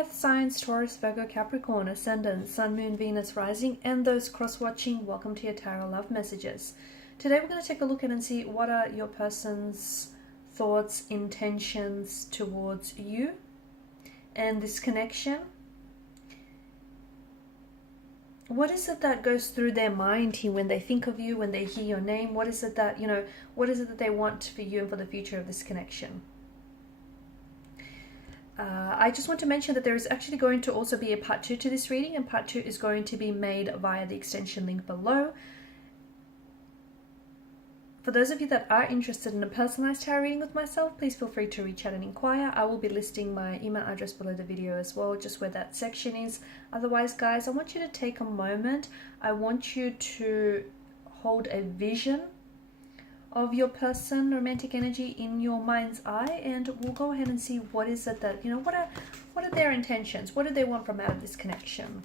Earth signs Taurus, Virgo, Capricorn, Ascendant, Sun, Moon, Venus, Rising, and those cross-watching, welcome to your Tarot Love Messages. Today we're going to take a look at and see what are your person's thoughts, intentions towards you and this connection. What is it that goes through their mind here when they think of you, when they hear your name? What is it that, what is it that they want for you and for the future of this connection? I just want to mention that there is actually going to also be a part 2 to this reading, and part 2 is going to be made via the extension link below. For those of you that are interested in a personalized tarot reading with myself, please feel free to reach out and inquire. I will be listing my email address below the video as well, just where that section is. Otherwise, guys, I want you to take a moment. I want you to hold a vision of your person, romantic energy, in your mind's eye, and we'll go ahead and see what is it that, what are their intentions? What do they want from out of this connection?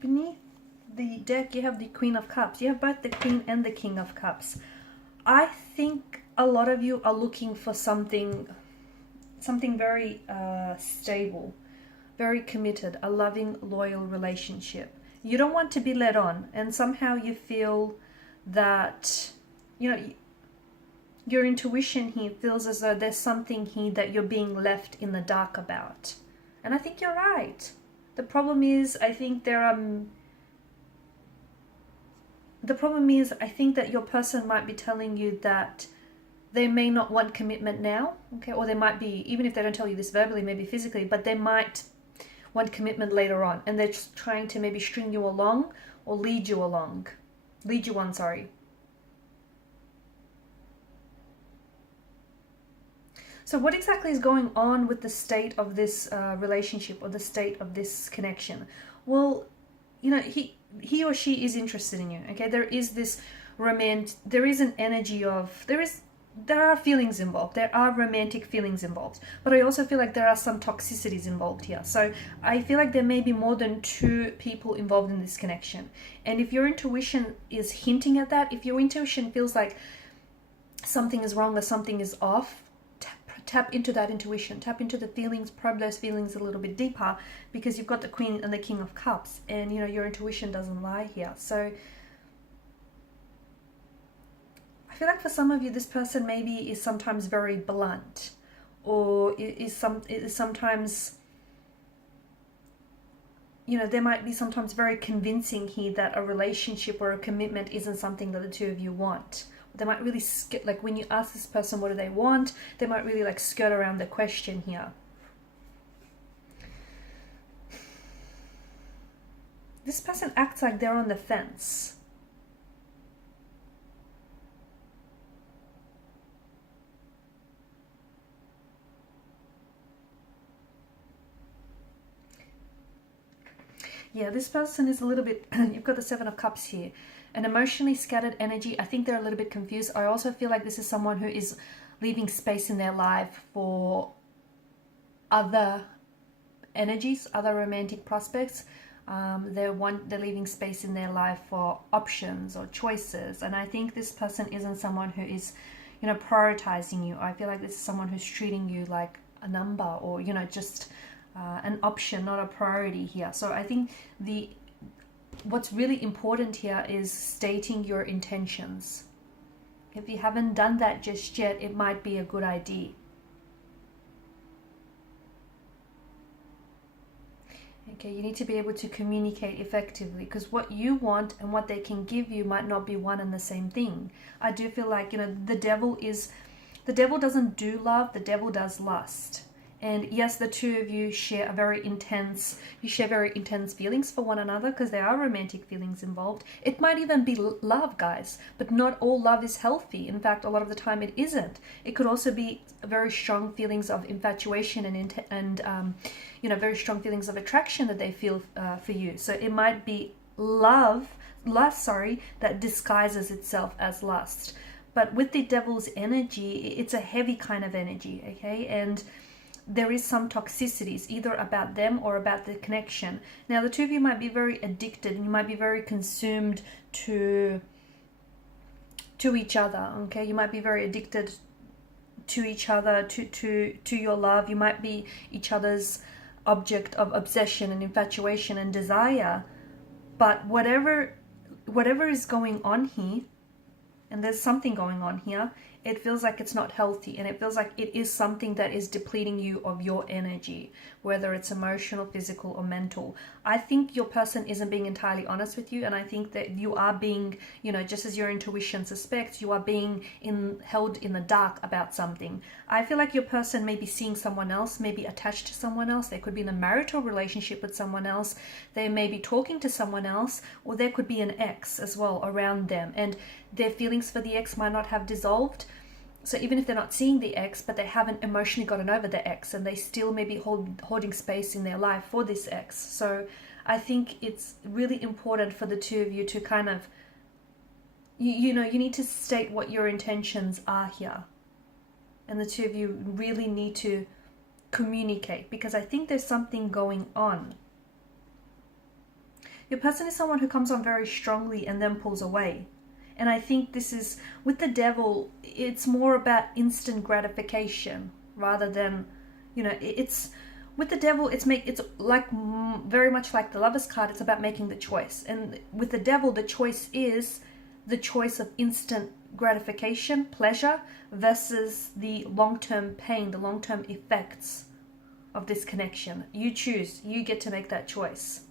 Beneath the deck, you have the Queen of Cups. You have both the Queen and the King of Cups. I think a lot of you are looking for something very stable, very committed, a loving, loyal relationship. You don't want to be led on, and somehow you feel that, your intuition here feels as though there's something here that you're being left in the dark about. And I think you're right. The problem is, I think that your person might be telling you that they may not want commitment now, okay? Or they might be, even if they don't tell you this verbally, maybe physically, but they might want commitment later on, and they're just trying to maybe string you along or lead you on, sorry. So what exactly is going on with the state of this relationship, or the state of this connection? Well, he or she is interested in you, okay? There is this there is an energy of, there are feelings involved. There are romantic feelings involved. But I also feel like there are some toxicities involved here. So I feel like there may be more than 2 people involved in this connection. And if your intuition is hinting at that, if your intuition feels like something is wrong or something is off, tap into that intuition, tap into the feelings, probe those feelings a little bit deeper, because you've got the Queen and the King of Cups, and your intuition doesn't lie here. So I feel like for some of you, this person maybe is sometimes very blunt, or is sometimes, there might be sometimes very convincing here that a relationship or a commitment isn't something that the 2 of you want. They might really, like when you ask this person what do they want, they might really like skirt around the question here. This person acts like they're on the fence. Yeah, this person is a little bit, you've got the 7 of Cups here. An emotionally scattered energy. I think they're a little bit confused. I also feel like this is someone who is leaving space in their life for other energies, other romantic prospects. They're leaving space in their life for options or choices. And I think this person isn't someone who is, prioritizing you. I feel like this is someone who's treating you like a number, or, just an option, not a priority here. So I think what's really important here is stating your intentions. If you haven't done that just yet, it might be a good idea. Okay, you need to be able to communicate effectively, because what you want and what they can give you might not be one and the same thing. I do feel like, the devil doesn't do love, the devil does lust. And yes, the two of you share very intense feelings for one another, because there are romantic feelings involved. It might even be love, guys, but not all love is healthy. In fact, a lot of the time it isn't. It could also be very strong feelings of infatuation and very strong feelings of attraction that they feel for you. So it might be lust, that disguises itself as lust. But with the devil's energy, it's a heavy kind of energy, okay? And there is some toxicities, either about them or about the connection. Now, the two of you might be very addicted, and you might be very consumed to each other, okay? You might be very addicted to each other, to your love. You might be each other's object of obsession and infatuation and desire. But whatever is going on here, and there's something going on here, it feels like it's not healthy, and it feels like it is something that is depleting you of your energy, whether it's emotional, physical, or mental. I think your person isn't being entirely honest with you, and I think that you are being, just as your intuition suspects, you are being held in the dark about something. I feel like your person may be seeing someone else, may be attached to someone else. They could be in a marital relationship with someone else. They may be talking to someone else, or there could be an ex as well around them, and their feelings for the ex might not have dissolved. So even if they're not seeing the ex, but they haven't emotionally gotten over the ex, and they still may be holding space in their life for this ex. So I think it's really important for the two of you to kind of, you need to state what your intentions are here. And the two of you really need to communicate, because I think there's something going on. Your person is someone who comes on very strongly and then pulls away. And I think this is, with the devil, it's more about instant gratification rather than, it's, with the devil, it's like very much like the Lover's card, it's about making the choice. And with the devil, the choice is the choice of instant gratification, pleasure, versus the long-term pain, the long-term effects of this connection. You choose, you get to make that choice.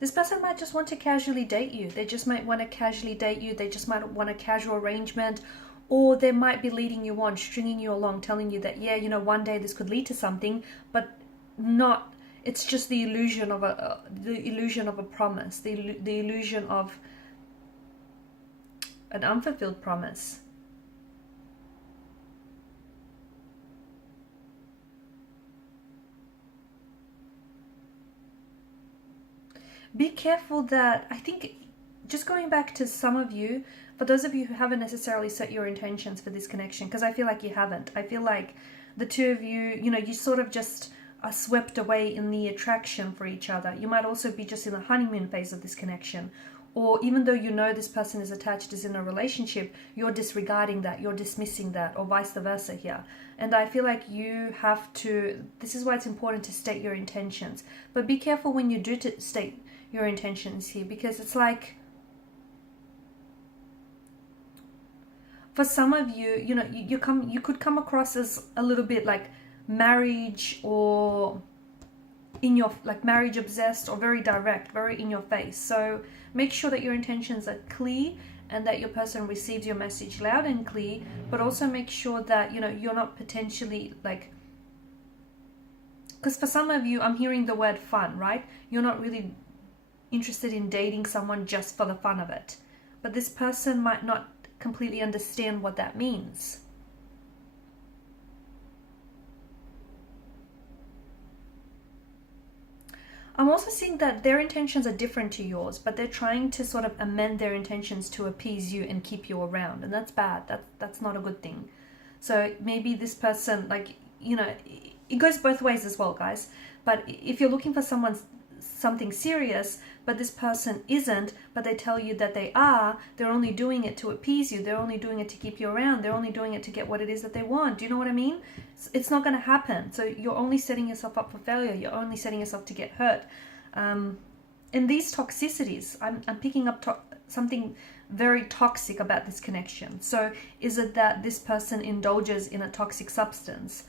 This person might just want to casually date you. They just might want to casually date you. They just might want a casual arrangement, or they might be leading you on, stringing you along, telling you that, one day this could lead to something, but not. It's just the illusion of a promise, the illusion of an unfulfilled promise. Be careful that, I think, just going back to some of you, for those of you who haven't necessarily set your intentions for this connection, because I feel like you haven't. I feel like the two of you, you sort of just are swept away in the attraction for each other. You might also be just in the honeymoon phase of this connection. Or even though this person is attached, is in a relationship, you're disregarding that, you're dismissing that, or vice versa here. And I feel like you have to, this is why it's important to state your intentions. But be careful when you do state your intentions here, because it's like, for some of you, you could come across as a little bit like marriage, or marriage obsessed, or very direct, very in your face. So make sure that your intentions are clear and that your person receives your message loud and clear, but also make sure that you're not potentially because for some of you, I'm hearing the word fun, right? You're not really interested in dating someone just for the fun of it, but this person might not completely understand what that means. I'm also seeing that their intentions are different to yours, but they're trying to sort of amend their intentions to appease you and keep you around, and that's bad. That's not a good thing. So maybe this person, it goes both ways as well, guys. But if you're looking for something serious, but this person isn't, but they tell you that they are, they're only doing it to appease you, they're only doing it to keep you around, they're only doing it to get what it is that they want. Do you know what I mean? It's not going to happen. So you're only setting yourself up for failure. You're only setting yourself to get hurt. And these toxicities, I'm picking up something very toxic about this connection. So is it that this person indulges in a toxic substance?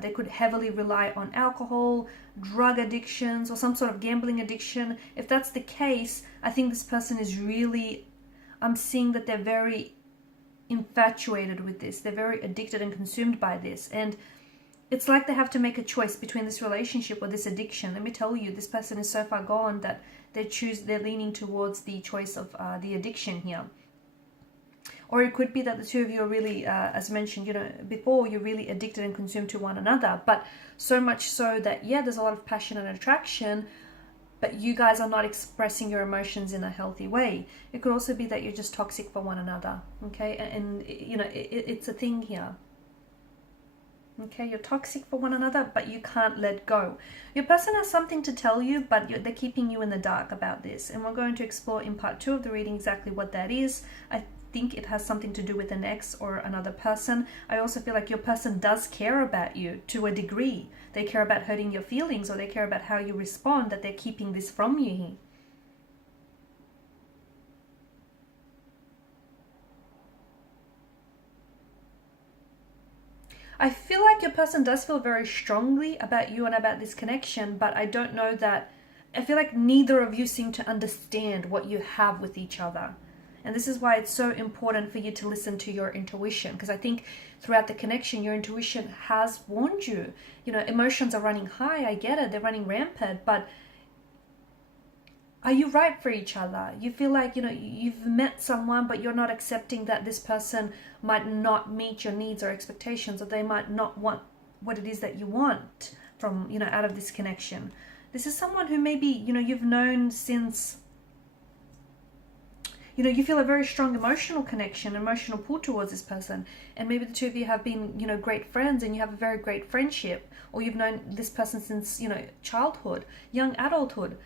They could heavily rely on alcohol, drug addictions, or some sort of gambling addiction. If that's the case, I think this person is really, I'm seeing that they're very infatuated with this. They're very addicted and consumed by this. And it's like they have to make a choice between this relationship or this addiction. Let me tell you, this person is so far gone that they're leaning towards the choice of the addiction here. Or it could be that the two of you are really, as mentioned, you know, before, you're really addicted and consumed to one another. But so much so that, yeah, there's a lot of passion and attraction, but you guys are not expressing your emotions in a healthy way. It could also be that you're just toxic for one another, okay? And you know, it's a thing here. Okay, you're toxic for one another, but you can't let go. Your person has something to tell you, but they're keeping you in the dark about this. And we're going to explore in part 2 of the reading exactly what that is. I think it has something to do with an ex or another person. I also feel like your person does care about you to a degree. They care about hurting your feelings, or they care about how you respond, that they're keeping this from you. I feel like your person does feel very strongly about you and about this connection, but I don't know that, I feel like neither of you seem to understand what you have with each other. And this is why it's so important for you to listen to your intuition, because I think throughout the connection, your intuition has warned you. You know, emotions are running high, I get it, they're running rampant, but are you right for each other? You feel like, you know, you've met someone, but you're not accepting that this person might not meet your needs or expectations, or they might not want what it is that you want from, you know, out of this connection. This is someone who maybe, you know, you've known since, you know, you feel a very strong emotional connection, emotional pull towards this person. And maybe the two of you have been, you know, great friends, and you have a very great friendship. Or you've known this person since, you know, childhood, young adulthood.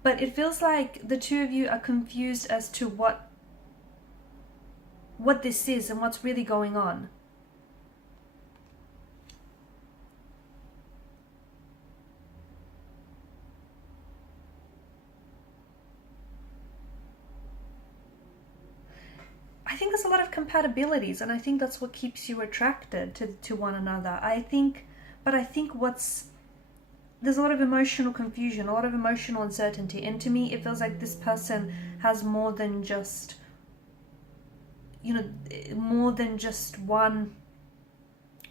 But it feels like the two of you are confused as to what this is and what's really going on. I think there's a lot of compatibilities, and I think that's what keeps you attracted to one another. I think there's a lot of emotional confusion, a lot of emotional uncertainty, and to me it feels like this person has more than just, you know, more than just one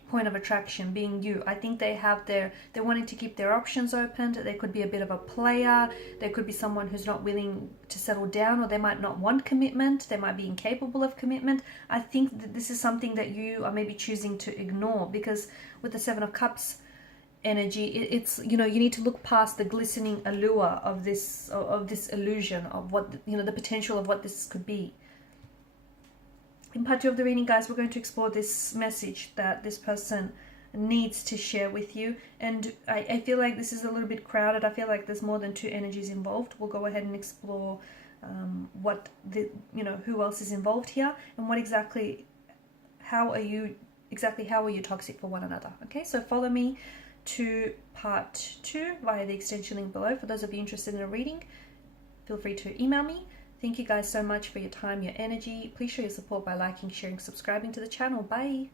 point of attraction, being you. I think they're wanting to keep their options open. They could be a bit of a player. There could be someone who's not willing to settle down, or they might not want commitment. They might be incapable of commitment. I think that this is something that you are maybe choosing to ignore, because with the Seven of Cups energy, it's, you know, you need to look past the glistening allure of this illusion of what, you know, the potential of what this could be. In part 2 of the reading, guys, we're going to explore this message that this person needs to share with you. And I feel like this is a little bit crowded. I feel like there's more than 2 energies involved. We'll go ahead and explore who else is involved here, and how are you toxic for one another. Okay, so follow me to part 2 via the extension link below. For those of you interested in a reading, feel free to email me. Thank you guys so much for your time, your energy. Please show your support by liking, sharing, subscribing to the channel. Bye.